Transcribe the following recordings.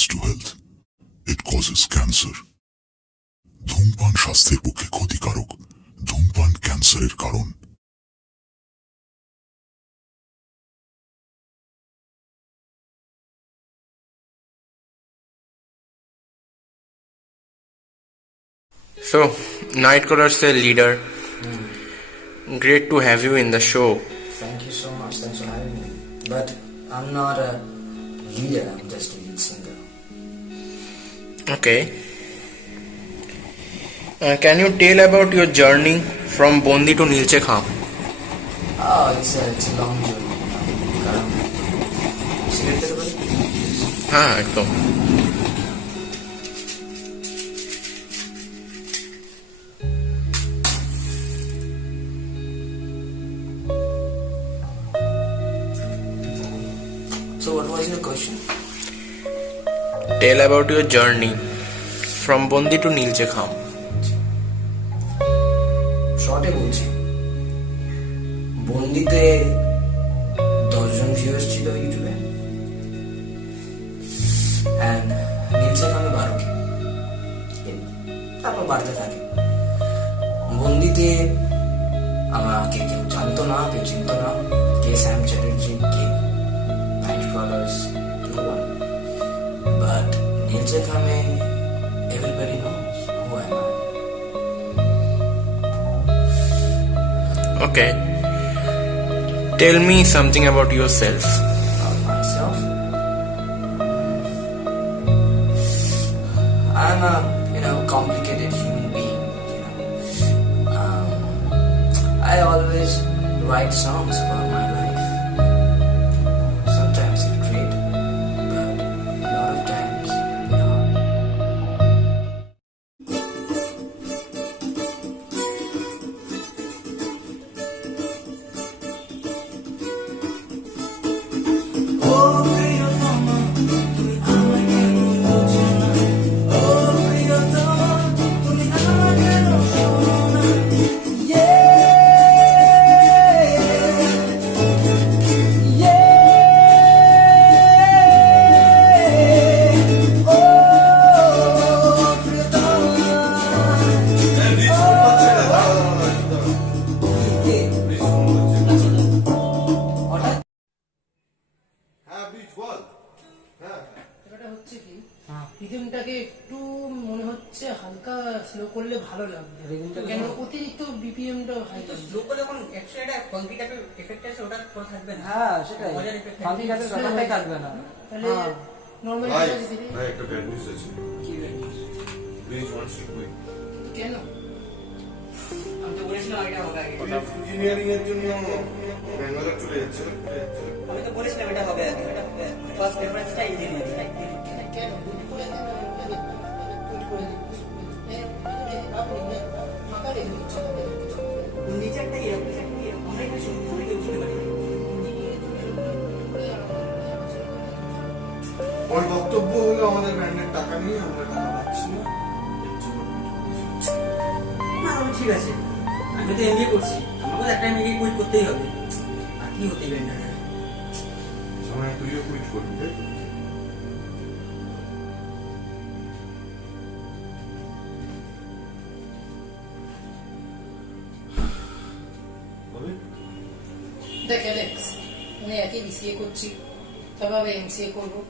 harmful to health. It causes cancer. ধূমপান স্বাস্থ্যের পক্ষে ক্ষতিকারক। ধূমপান ক্যান্সারের কারণ। So, Nightcrawler Cell leader, great to have you in the show. Thank you so much. Thanks for having me. But I'm not a leader. I'm just a lead singer. Okay. Can you tell about your journey from Bondi to Nilche Kham? Oh, it's a long journey. কারণ cigarette খেতে পারি? হ্যাঁ একদম। So what was your question? Tell about your journey from Bondi to Nilche Kham. শর্টে বলছি, বন্দিতে 10 জন viewers ছিল ইউটিউবে, and নীলচে খামে 12 কে, তারপর বাড়তে থাকে। বন্দিতে আমাকে কেউ জানতো না, কেউ চিনতো না, কে স্যাম চ্যাটার্জি, কে নাইটক্রলার্স, no one. But নীলচে খামে everybody knows who am I. Okay. Tell me something about yourself. About myself, I'm a complicated human being. I always write songs about my life. Sometimes it's great, but a lot of times not. ব্যাপারটা হচ্ছে কি, রিদমটাকে একটু মনে হচ্ছে হালকা slow করলে ভালো লাগবে, কেন অতিরিক্ত বিপিএমটা হাই স্লো করলে যখন অ্যাকচুয়ালি একটা ফাঙ্কি টাইপের এফেক্ট আছে, ওটা তো থাকবে না। হ্যাঁ সেটাই, মজার effect ফাঙ্কি টাইপের ব্যাপারটাই থাকবে না। তাহলে নরমাল ভাই একটা ব্যাড নিউজ আছে। কি ব্যাপার? Please wants to quit. কেন আমি তো বলেছিলাম এটা হবে আগে। ইঞ্জিনিয়ারিং এর জন্য ব্যাঙ্গালোর চলে যাচ্ছে। আমি তো বলেছিলাম এটা হবে আগে। ফার্স্ট প্রেফারেন্সটা ইঞ্জিনিয়ারিং। কেন দুটো করে টুইট করে আপনি ফাঁকা রেখে দিচ্ছেন নিচেরটাই এরকম, আমরা এখানে শুনতে বুঝতে পারি। ওর বক্তব্য হলো আমাদের ব্যান্ডের টাকা নিয়ে আমরা টাকা পাচ্ছি না। না আমি ঠিক আছে, আমি তো এমবিএ করছি, আমাকে একটা এমবিএ কুইট করতেই হবে। আর কি হতেই পারে না। সময় তুইও কুইট করবি তাই তো? দেখ অ্যালেক্স, মানে একই বিসিএ করছি, তবে আমি এমসিএ করবো,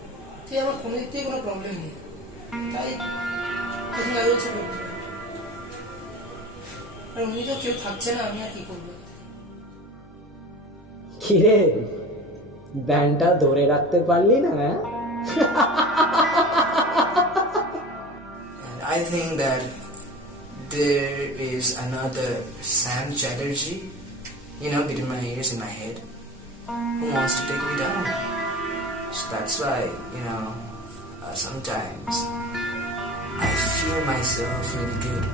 তুই আমার কোনো দিক থেকে কোনো প্রবলেম নেই, তাই এখন আর হচ্ছে প্রবলেম। আর উনি তো কেউ থাকছে না, আমি আর কি করবো? কিরে ব্যান্ডটা ধরে রাখতে পারলি না? And I think that there is another Sam Chatterjee, between my ears and my head, who wants to take me down. So that's why, sometimes I feel myself really good,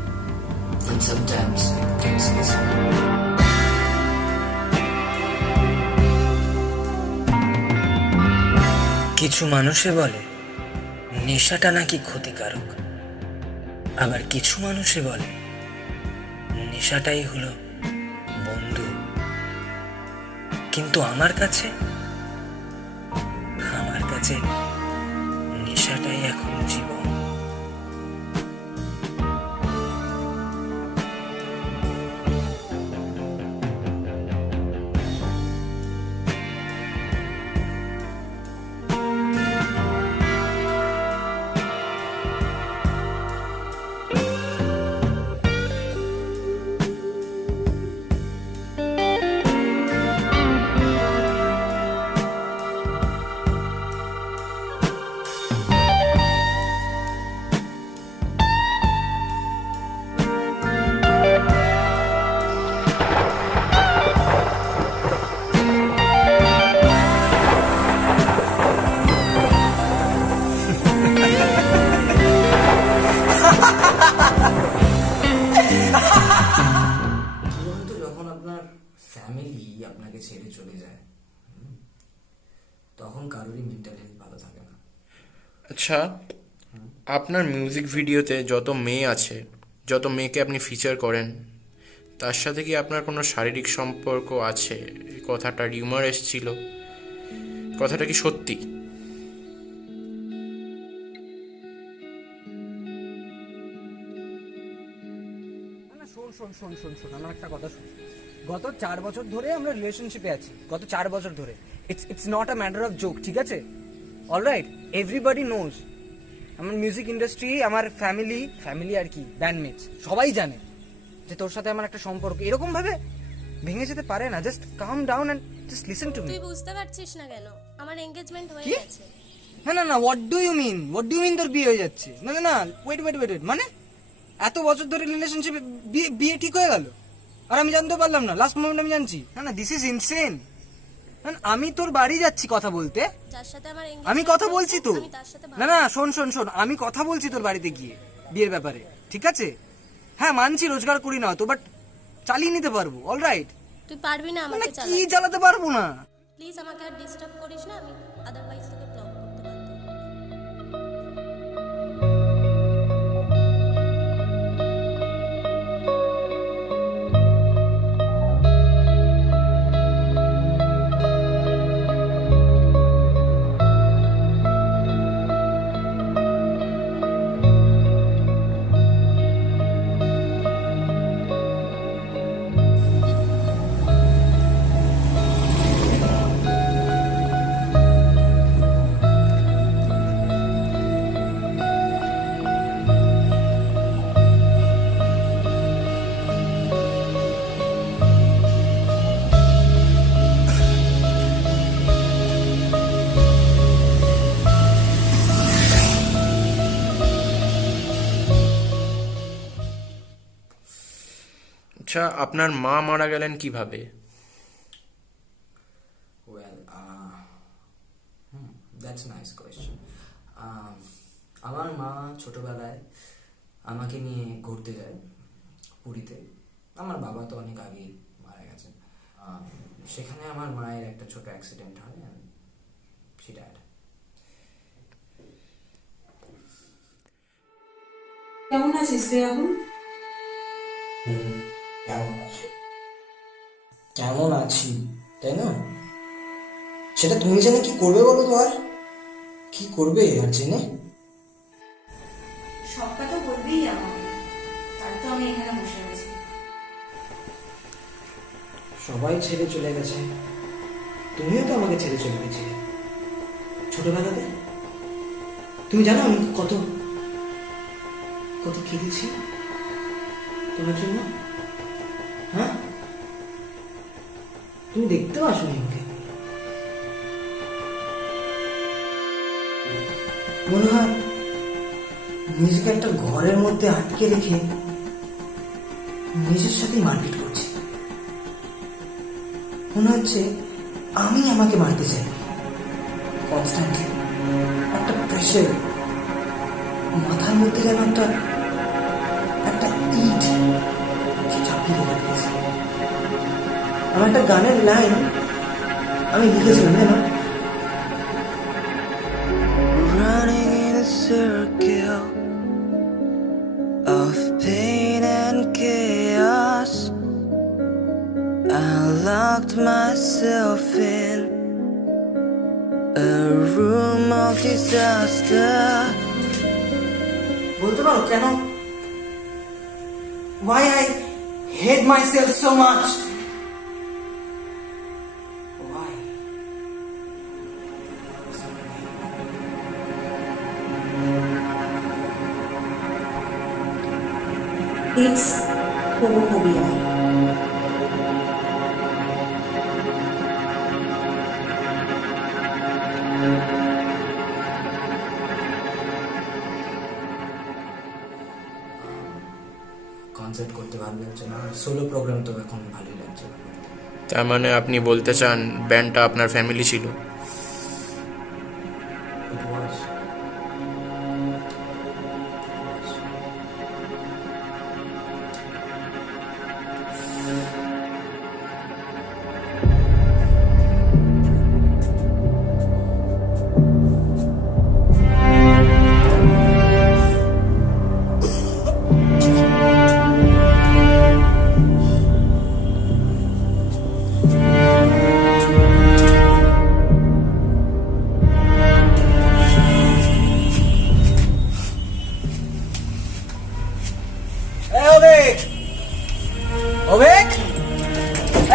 and sometimes it gets easy. কিছু মানুষে বলে নেশাটা নাকি ক্ষতিকারক, আবার কিছু মানুষে বলে নেশাটাই হলো বন্ধু। কিন্তু আমার কাছে নেশাটাই ছেড়ে চলে যায়, তখন কারোরই মেন্টাল হেলথ ভালো থাকে না। আচ্ছা, আপনার মিউজিক ভিডিওতে যত মেয়ে আছে, যত মেয়েকে আপনি ফিচার করেন, তার সাথে কি আপনার কোনো শারীরিক সম্পর্ক আছে? এই কথাটা রিউমার এসেছিল, কথাটা কি সত্যি? না শোন শোন শোন শোন শোন আমার একটা কথা শোন। গত 4 বছর ধরে আমরা রিলেশনশিপে আছি, গত 4 বছর ধরে। It's not a matter of joke, ঠিক আছে? Alright, everybody knows. আমার মিউজিক ইন্ডাস্ট্রি, আমার ফ্যামিলি আর কি, ব্যান্ডমেটস সবাই জানে যে তোর সাথে আমার একটা সম্পর্ক এরকম ভাবে ভেঙে যেতে পারে না। Just calm down and just listen to me. তুই বুঝতে পারছিস না কেন? আমার এনগেজমেন্ট হয়ে কি? গেছে। না হোয়াট ডু ইউ মিন? তোর বিয়ে হয়ে যাচ্ছে? না ওয়েট মানে এত বছর ধরে রিলেশনশিপে বিয়ে ঠিক হয়ে গেল আর আমি জানতে পারলাম না? লাস্ট মোমেন্ট আমি জানছি? না দিস ইজ ইনসেন। আমি তোর বাড়ি যাচ্ছি কথা বলতে, যার সাথে আমার আমি কথা বলছি তো। আমি তার সাথে না শোন আমি কথা বলছি তোর বাড়িতে গিয়ে বিয়ের ব্যাপারে, ঠিক আছে? হ্যাঁ মানছি রোজগার করি না তো, বাট চালিয়ে নিতে পারবো। অলরাইট, তুই পারবি না মানে আমাকে কি চালাতে। চালাতে পারবো না? প্লিজ আমাকে আর ডিস্টার্ব করিস না, আমি আদারওয়াইজ তোকে ব্লক করতে পারতাম। আচ্ছা, আপনার মা মারা গেলেন কিভাবে? Well, that's nice question. আমার মা ছোটবেলায় আমাকে নিয়ে ঘুরতে যায় পুরীতে। আমার বাবা তো অনেক আগেই মারা গেছেন। সেখানে আমার মায়ের একটা ছোট অ্যাক্সিডেন্ট হয়, শি ডায়েড। কেমন আছিস তুই এখন? কেমন আছি তাই না? সেটা তুমি জেনে কি করবে বলো তো? আর কি করবে আর জেনে? সবটা তো বলবেই আমাকে, তাই তো আমি এখানে বসে আছি। সবাই ছেড়ে চলে গেছে, তুমিও তো আমাকে ছেড়ে চলে গেছিলে ছোটবেলাতে। তুমি জানো আমি কত কত কেঁদেছি তোমার জন্য? হ্যাঁ, তুমি দেখতেও আসোনি আমাকে। মনে হয় নিজেকে একটা ঘরের মধ্যে আটকে রেখে নিজের সাথেই মারপিট করছি। মনে হচ্ছে আমি আমাকে মারতে চাই কনস্ট্যান্টলি। একটা প্রেশার মাথার মধ্যে, যেন একটা ইট চাপিয়ে রেখে দিয়েছে। আমার একটা গানের লাইন আমি লিখেছিলাম, জানো? Running in a circle of pain and chaos, I locked myself in a room of disaster. বলতে পারো কেন? Why I hate myself so much? Why? It's homophobia. Concert করতে ভালো লাগছে না, সোলো প্রোগ্রাম তো এখন ভালোই লাগছে। তার মানে আপনি বলতে চান ব্যান্ডটা আপনার ফ্যামিলি ছিল? It was. এই অভিক, অভিক,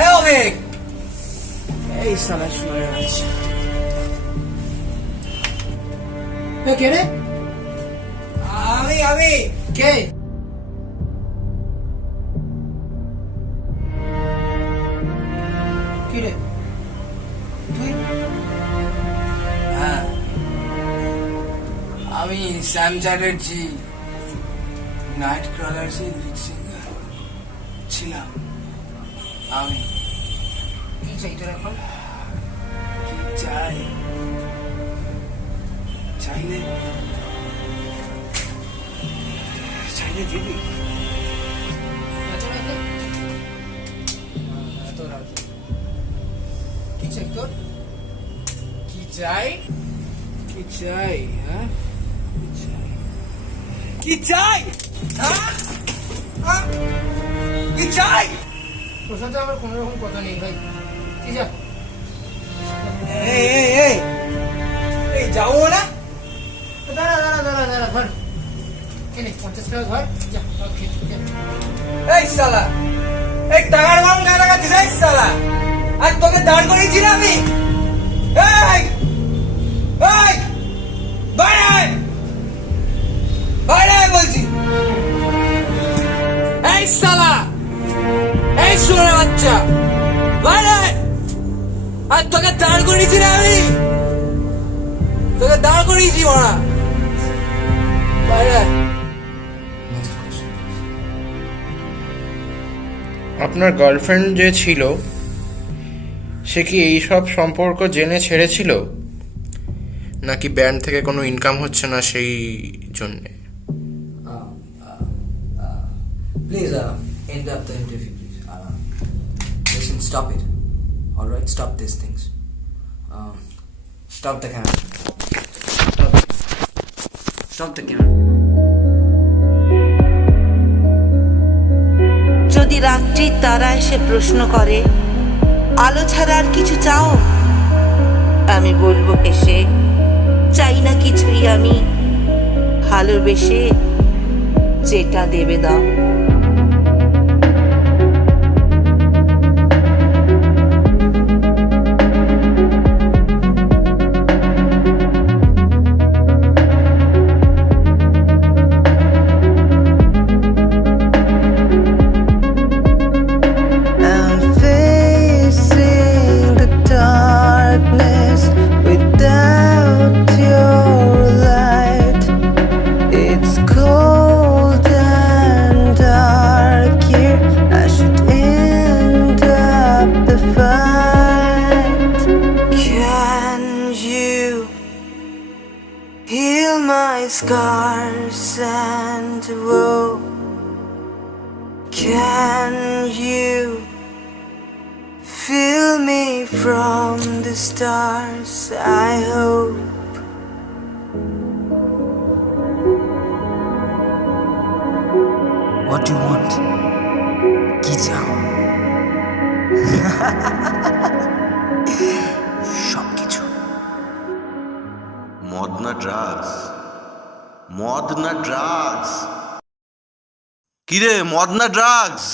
এই অভিক, এই সালা শুনে আছে। এ, কে রে? আমি কে? কি রে তুই? হ্যাঁ, আমি শ্যাম চ্যাটার্জি, নাইট ক্রলার্স এর লিড সিঙ্গার ছিলাম। আমি কি চাই তোর এখন? কি চাই? চাইলে দিবি? কি চাই তোর? কি চাই? কি চাই? হ্যাঁ, কি চাই? হ্যাঁ, হ্যাঁ? কি চাই? তোর সাথে আমার কোনো রকম কথা নেই ভাই, তুই যা। এই এই এই এই যাবো না? দাঁড়া দাঁড়া দাঁড়া দাঁড়া, ধর এনে 50 টাকা ধর, যা ওকে যা। এই শালা, এই টাকার গরম গায়ে লাগাচ্ছিস এই শালা, আর তোকে দাঁড় করিয়েছি না আমি? এই এই বাইরে আয়, বাইরে আয় বলছি। এই শালা, এই শুয়োরের বাচ্চা, বাইরে আয়। আর তোকে দাঁড় করিয়েছি না আমি? তোকে দাঁড় করিয়েছি ওরা, বাইরে আয়। আপনার গার্লফ্রেন্ড যে ছিল সে কি এই সব সম্পর্ক জেনে ছেড়েছিল, নাকি ব্যান্ড থেকে কোনো ইনকাম হচ্ছে না সেই জন্যে? Please end up the interview, please. Listen, stop it. All right, stop these things. Stop the camera. Stop the camera. যদি রাত্রি তারা এসে প্রশ্ন করে আলো ছাড়া আর কিছু চাও, আমি বলবো হেসে, চাই না কিছুই আমি, ভালোবেসে যেটা দেবে দাও। Scars and woe, can you fill me from the stars? I hope. What do you want? কি চাও? সবকিছু। মদ না ড্রাগস? মদ না ড্রাগস? কিরে, মদ না ড্রাগস?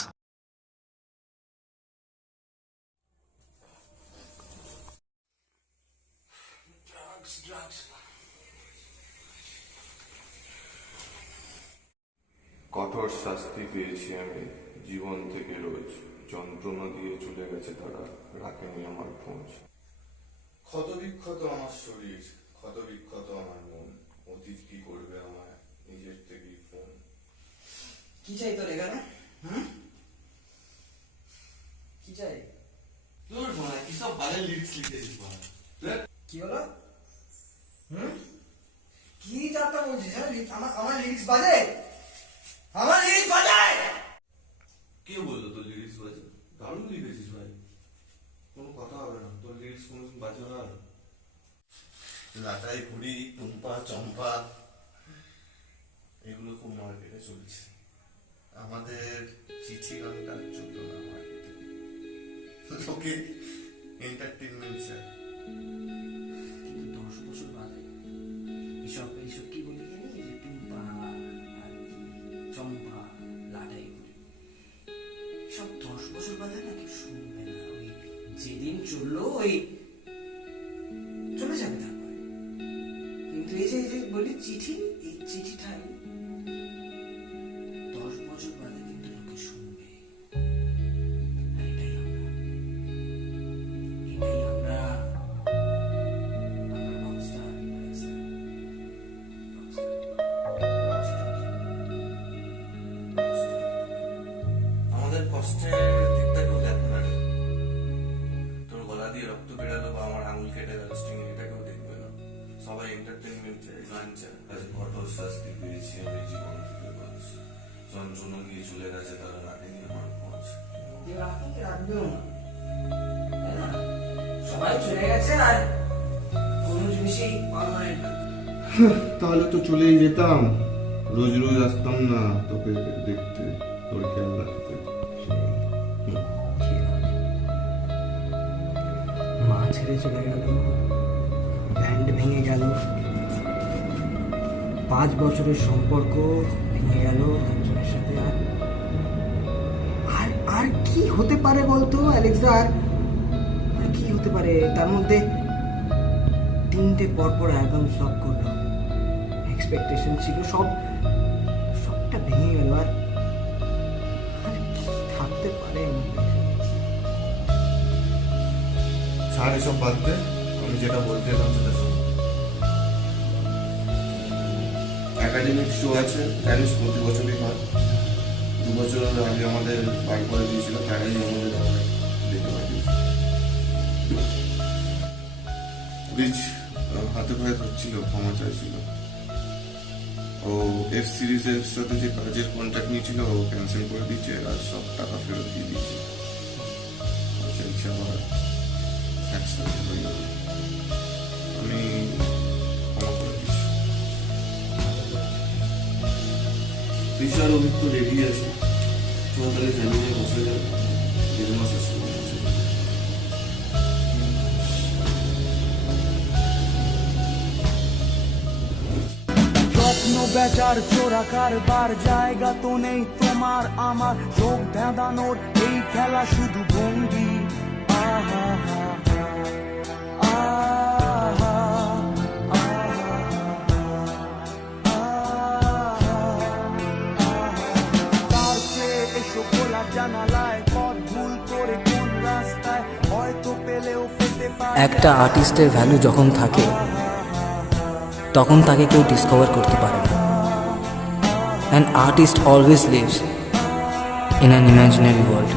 কঠোর শাস্তি পেয়েছি আমি জীবন থেকে রোজ, যন্ত্রণা দিয়ে চলে গেছে তারা, রাখেনি আমার খোঁজ। ক্ষতবিক্ষত আমার শরীর, ক্ষতবিক্ষত আমার মন, অতীত কি করবে আমায়, নিজের থেকেই ফোন। কি চাই তোর এখানে? কি চাই? তোর মনে কি সব বাজে লিরিক্স লিখতেছিস বল? কি হলো? কি যাত্রা বলছিস? আমার লিরিক্স বাজে? আমার লিরিক্স বাজে? কে বললো তোর লিরিক্স বাজে? দারুণ লিখেছিস ভাই, কোনো কথা হবে না, তোর লিরিক্স কোনোদিন বাজে হয়? লাটাই ঘুড়ি, টুম্পা চম্পা, এগুলো খুব মার্কেটে চলছে। আমাদের চিঠি গানটা চলতো না মার্কেটে, লোকে এন্টারটেনমেন্ট চায়। কিন্তু 10 বছর বাদে এইসব কি বলি জানি, যে টুম্পা আর কি চম্পা, লাটাই বছর বাদে না কেউ শুনবে না, ওই যেদিন চললো ওই চলে যাবে তারপরে। কিন্তু এই যে বলি চিঠি, এই চিঠিটাই 10 বছর বাদে কিন্তু লোকে শুনবে। আর এটাই আমরা রকস্টার। আমাদের কষ্টের দিকটা কেউ দেখবে না রে। তোর গলা দিয়ে রক্ত বেরালো বা আমার আঙুল কেটে গেল স্ট্রিং, এটা কেউ দেখবে না। সবাই এন্টারটেনমেন্ট চায়, গান চায়। আজ কঠোর শাস্তি পেয়েছি আমি জীবন থেকে রোজ, যন্ত্রণা দিয়ে চলে গেছে তারা রাখেনি আমার খোঁজ। রাখবেও না, তাই না? সবাই চলে গেছে আর কোনো জিনিসই পার্মানেন্ট না। তাহলে তো চলেই যেতাম, রোজ রোজ আসতাম না তোকে দেখতে, তোর খেয়াল রাখতে। মা ছেড়ে চলে গেল, ব্যান্ড ভেঙে গেল, 5 বছরের সম্পর্ক ভেঙে গেল একজনের সাথে। আর কি হতে পারে বলতো অ্যালেক্সা? আর কি হতে পারে? তার মধ্যে 3টে পরপর অ্যালবাম সব করলো, এক্সপেকটেশন ছিল, সবটা ভেঙে গেল। আর কি থাকতে পারে? ছাড় এসব বাদ দে, আমি যেটা বলতে এলাম সেটা শোন। একাডেমিক শো আছে, জানিস প্রতি বছরই হয়। 2 বছর আগে আমাদের বার করে দিয়েছিল, তারাই আমাদের দেখতে পাঠিয়েছে। রিচ হাতে পায়ে ধরছিল, ক্ষমা চাইছিল। ও এফ সিরিজের সাথে যে কাজের কন্ট্যাক্ট নিয়েছিল ও ক্যান্সেল করে দিয়েছে, আর সব টাকা ফেরত দিয়ে দিয়েছে। চাইছে আবার অ্যাক্সিডেন্ট হয়ে গেল, আমি ক্ষমা করে দিচ্ছি। বিশাল অভিজ্ঞ রেডি আছে, তোরা তাহলে জানিয়ে বসে যাবে, 1.5 মাস আসতে বলেছে। স্বপ্ন বেচার চোরা কারবার, জায়গা তো নেই তোমার আমার, চোখ ধাঁধানোর এই খেলা শুধু ভঙ্গি। আহা হা তার চেয়ে এসো খোলা জানালায়, পথ ভুল করে কোন রাস্তায় হয়তো পেলেও পেতে পারে। একটা আর্টিস্টের ভ্যালু যখন থাকে তখন তাকে কেউ ডিসকভার করতে পারে না। An artist always lives in an imaginary world,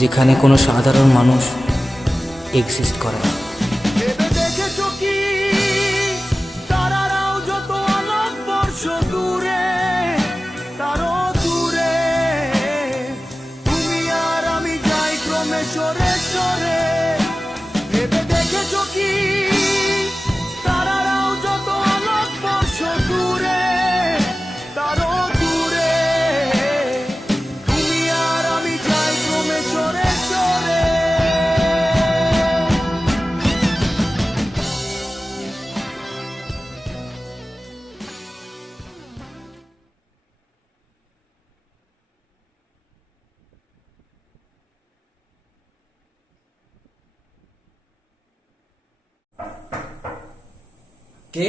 যেখানে কোনো সাধারণ মানুষ এক্সিস্ট করে না। ভেবে দেখেছো কি তারারাও যত আলোক বর্ষ দূরে, তারও দূরে তুমি আর আমি যাই ক্রমে সরে সরে। ভেবে দেখেছো কি তারারাও যত আলোক বর্ষ দূরে, তারও দূরে তুমি আর আমি যাই ক্রমে সরে সরে। কে?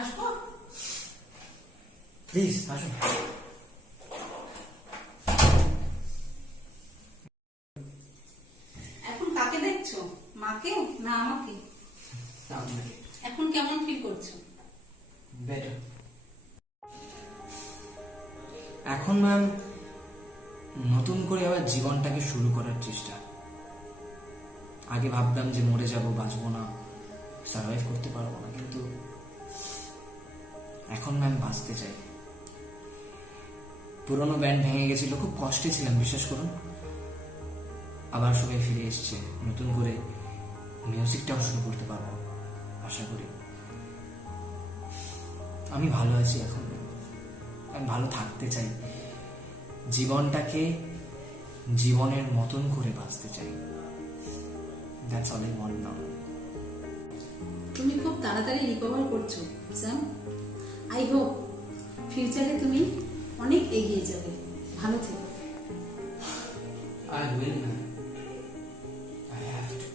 আসবো প্লিজ, আসুন। এখন কাকে দেখছো, মাকে না আমাকে? এখন কেমন ফিল করছো? বেটার। এখন ম্যাম নতুন করে আবার জীবনটাকে শুরু করার চেষ্টা। আগে ভাবতাম যে মরে যাব, বাঁচবো না, সার্ভাইভ করতে পারবো না, কিন্তু এখন ম্যাম বাঁচতে চাই। পুরোনো ব্যান্ড ভেঙে গেছিল, খুব কষ্টে ছিলাম বিশ্বাস করুন। আবার সবাই ফিরে এসছে, নতুন করে মিউজিকটাও শুরু করতে পারবো আশা করি। আমি ভালো আছি এখন, আমি ভালো থাকতে চাই, জীবনটাকে জীবনের মতন করে বাঁচতে চাই। দ্যাটস অল আই ওয়ান্ট নাও। তুমি খুব তাড়াতাড়ি রিকভার করছো স্যাম। আই হোপ ফিউচারে তুমি অনেক এগিয়ে যাবে। ভালো থেকো। I will, man. I have to.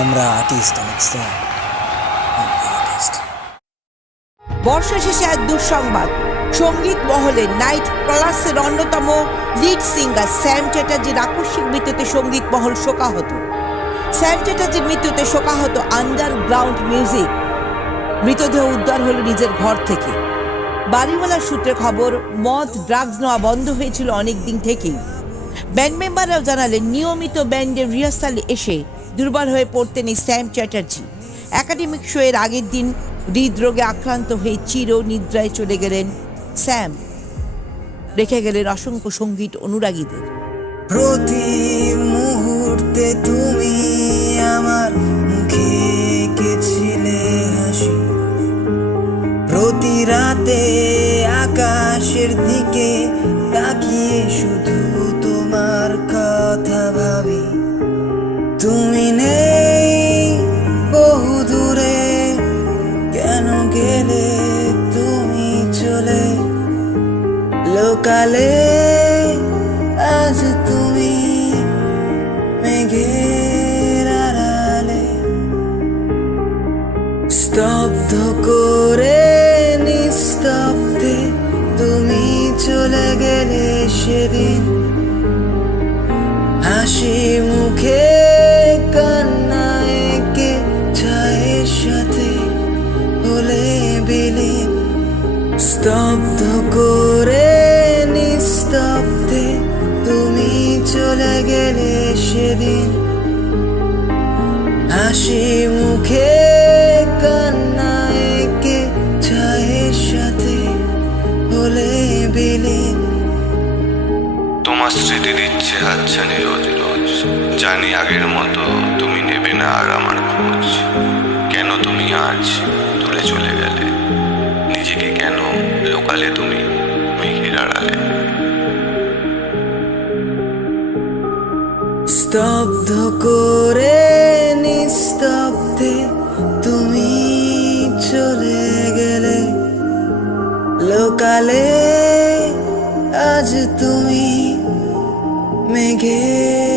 আমরা আর্টিস্ট অনেকটা আর্টিস্ট। বর্ষা শেষে এক দুঃসংবাদ, সঙ্গীত মহলে নাইট ক্রালার্সের অন্যতম লিড সিঙ্গার স্যাম চ্যাটার্জির আকস্মিক মৃত্যুতে সঙ্গীত মহল শোকাহত। স্যাম চ্যাটার্জির মৃত্যুতে শোকাহত আন্ডারগ্রাউন্ড মিউজিক। মৃতদেহ উদ্ধার হলো নিজের ঘর থেকে। বাড়িওয়ালার সূত্রে খবর, মদ ড্রাগস নেওয়া বন্ধ হয়েছিল অনেক দিন থেকেই। ব্যান্ড মেম্বাররাও জানালেন, নিয়মিত ব্যান্ডের রিহার্সালে এসে দুর্বল হয়ে পড়তেন এই স্যাম চ্যাটার্জি। একাডেমিক শো এর আগের দিন হৃদরোগে আক্রান্ত হয়ে চির নিদ্রায় চলে গেলেন স্যাম, রেখে গেলেন অসংখ্য সঙ্গীত অনুরাগীদের। প্রতি মুহূর্তে তুমি আমার মুখে এঁকেছিলে হাসি, প্রতি রাতে আকাশের দিকে তাকিয়ে শুধু তোমার কথা ভাবি। তুমি নেই বহু দূরে, কেন গেলে তুমি চলে লোকালে? আজ তুমি মেঘের আড়ালে, স্তব্ধ করে নিস্তব্ধে তুমি চলে গেলে সেদিন। হাসি মুখে কান্না এঁকে ছায়ের সাথে হলে বিলীন, স্তব্ধ করে নিস্তব্ধে তুমি চলে গেলে সেদিন। হাসি মুখে কান্না এঁকে ছায়ের সাথে হলে বিলীন। তোমার স্মৃতি দিচ্ছে হাতছানি রোজ রোজ, জানি আগের মতো তুমি নেবে না আর আমার খোঁজ। কেন তুমি আজ দূরে চলে গেলে, নিজেকে কেন লোকালে তুমি মেঘের আড়ালে? স্তব্ধ করে নিস্তব্ধে তুমি চলে গেলে লোকালে। আজ তুমি মেঘের